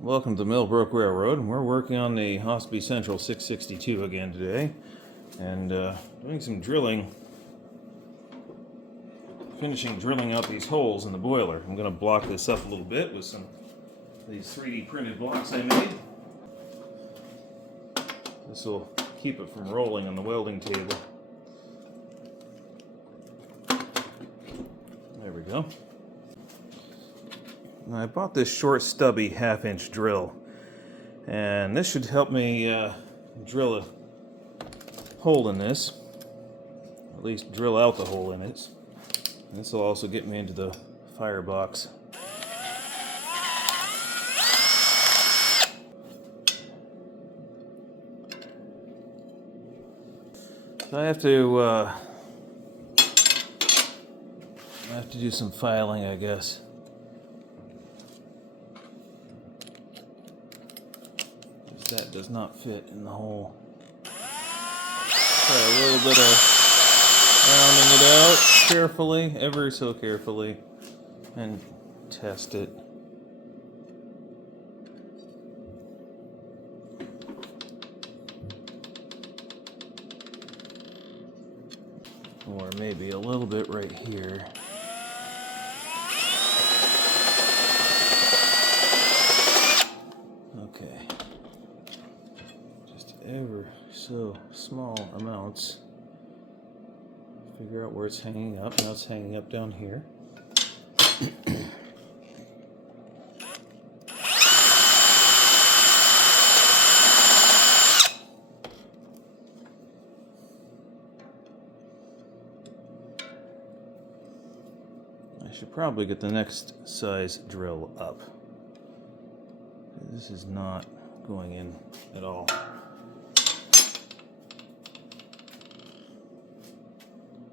Welcome to Millbrook Railroad. We're working on the Ossipee Central 662 again today, and doing some drilling, finishing drilling out these holes in the boiler. I'm going to block this up a little bit with some of these 3D printed blocks I made. This will keep it from rolling on the welding table. There we go. I bought this short, stubby half-inch drill, and this should help me drill a hole in this, at least drill out the hole in it. This will also get me into the firebox. So I have to do some filing, I guess. That does not fit in the hole. Try a little bit of rounding it out carefully, ever so carefully, and test it. Or maybe a little bit right here. Okay. Ever so small amounts. Figure out where it's hanging up. Now it's hanging up down here. I should probably get the next size drill up. This is not going in at all.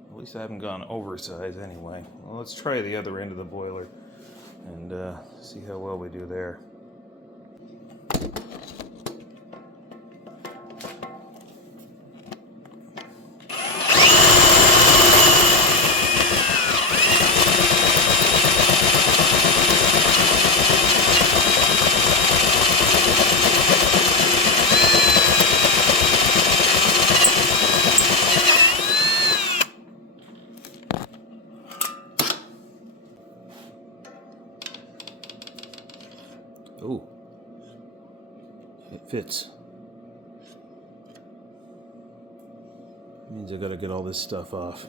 At least I haven't gone oversized anyway. Well, let's try the other end of the boiler and see how well we do there. Oh, it fits. Means I gotta get all this stuff off.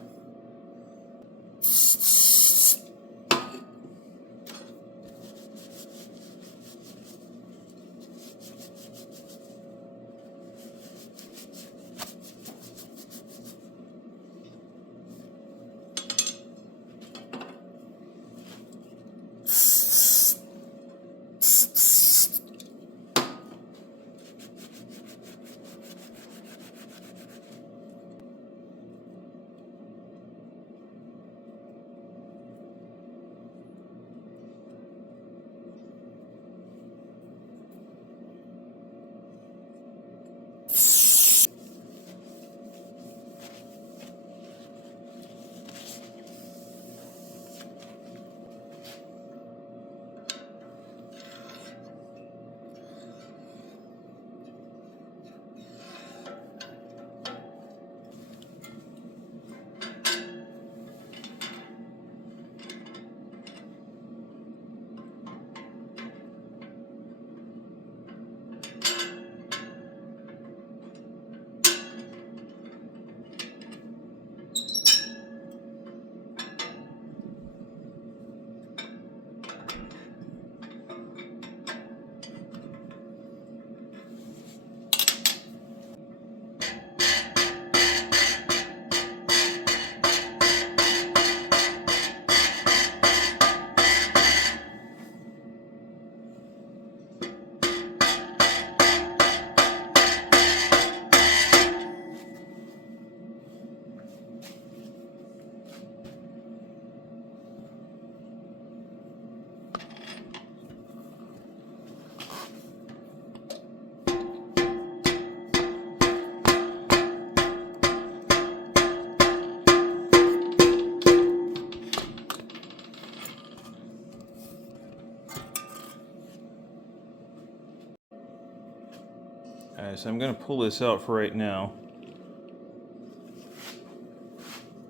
Alright, so I'm going to pull this out for right now.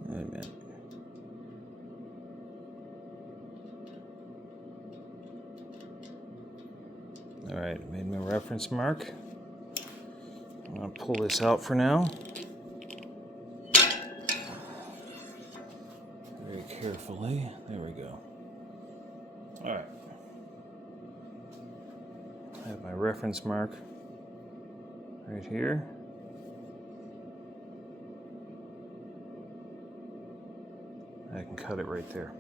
Wait a minute. Alright, made my reference mark. I'm going to pull this out for now. Very carefully. There we go. Alright. I have my reference mark right here. I can cut it right there.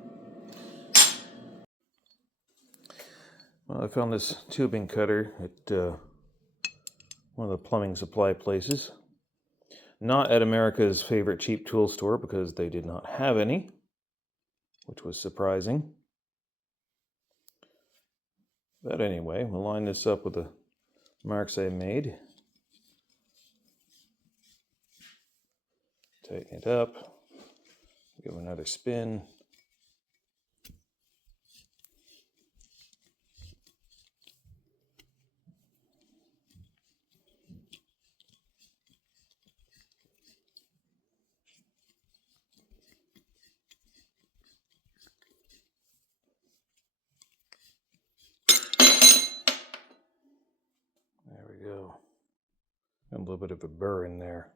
Well, I found this tubing cutter at one of the plumbing supply places. Not at America's favorite cheap tool store because they did not have any, which was surprising. But anyway, we'll line this up with the marks I made. Tighten it up. Give it another spin. There we go. Got a little bit of a burr in there.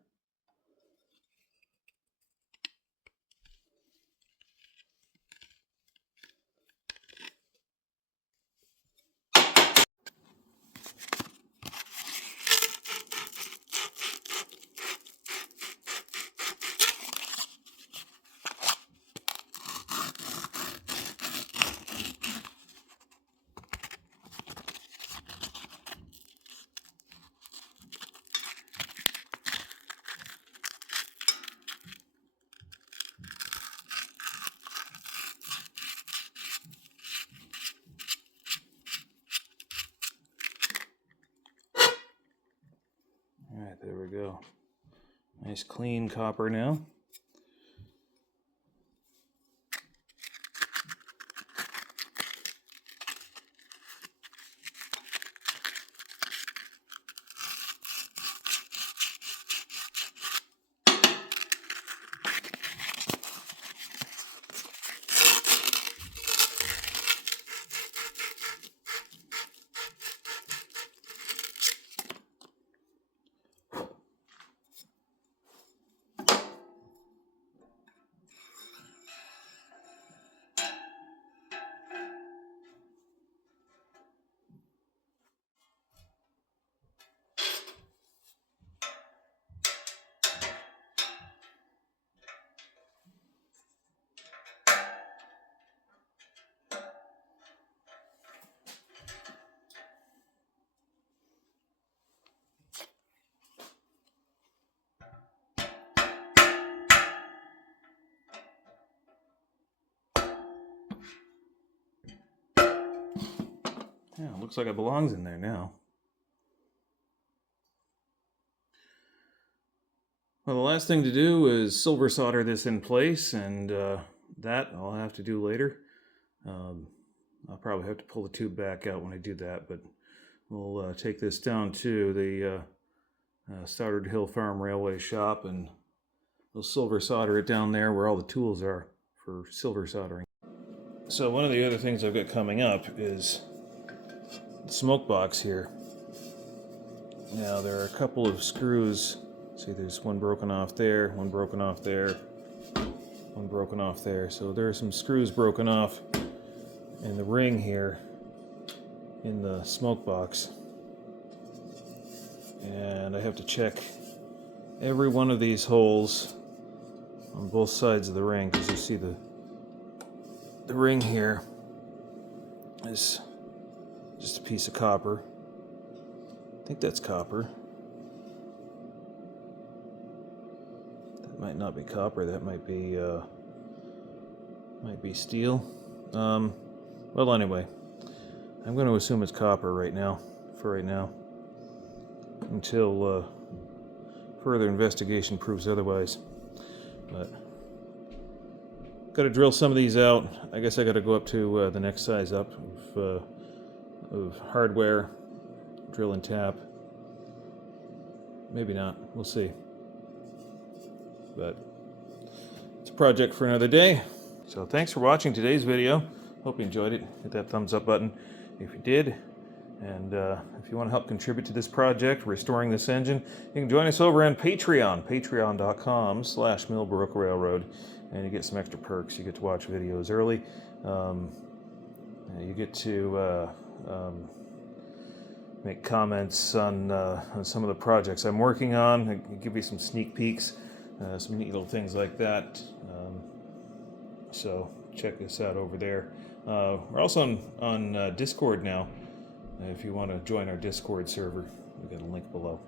Alright, there we go. Nice clean copper now. Yeah, looks like it belongs in there now. Well, the last thing to do is silver solder this in place, and that I'll have to do later. I'll probably have to pull the tube back out when I do that, but we'll take this down to the Stoddard Hill Farm Railway shop, and we'll silver solder it down there where all the tools are for silver soldering. So one of the other things I've got coming up is the smoke box here. Now there are a couple of screws. See, there's one broken off there, one broken off there, one broken off there. So there are some screws broken off in the ring here in the smoke box. And I have to check every one of these holes on both sides of the ring, because you see the ring here is just a piece of copper. I think that's copper. That might not be copper. That might be steel. Well, anyway, I'm going to assume it's copper right now, for right now, until further investigation proves otherwise. But got to drill some of these out. I guess I got to go up to the next size up of hardware, drill and tap. Maybe not. We'll see. But it's a project for another day. So thanks for watching today's video. Hope you enjoyed it. Hit that thumbs up button if you did. And if you want to help contribute to this project, restoring this engine, you can join us over on Patreon, patreon.com/Millbrook Railroad, and you get some extra perks. You get to watch videos early. You get to make comments on some of the projects I'm working on. I give you some sneak peeks, some neat little things like that. So check us out over there. We're also on Discord now. If you want to join our Discord server, we've got a link below.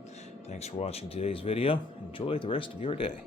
Thanks for watching today's video. Enjoy the rest of your day.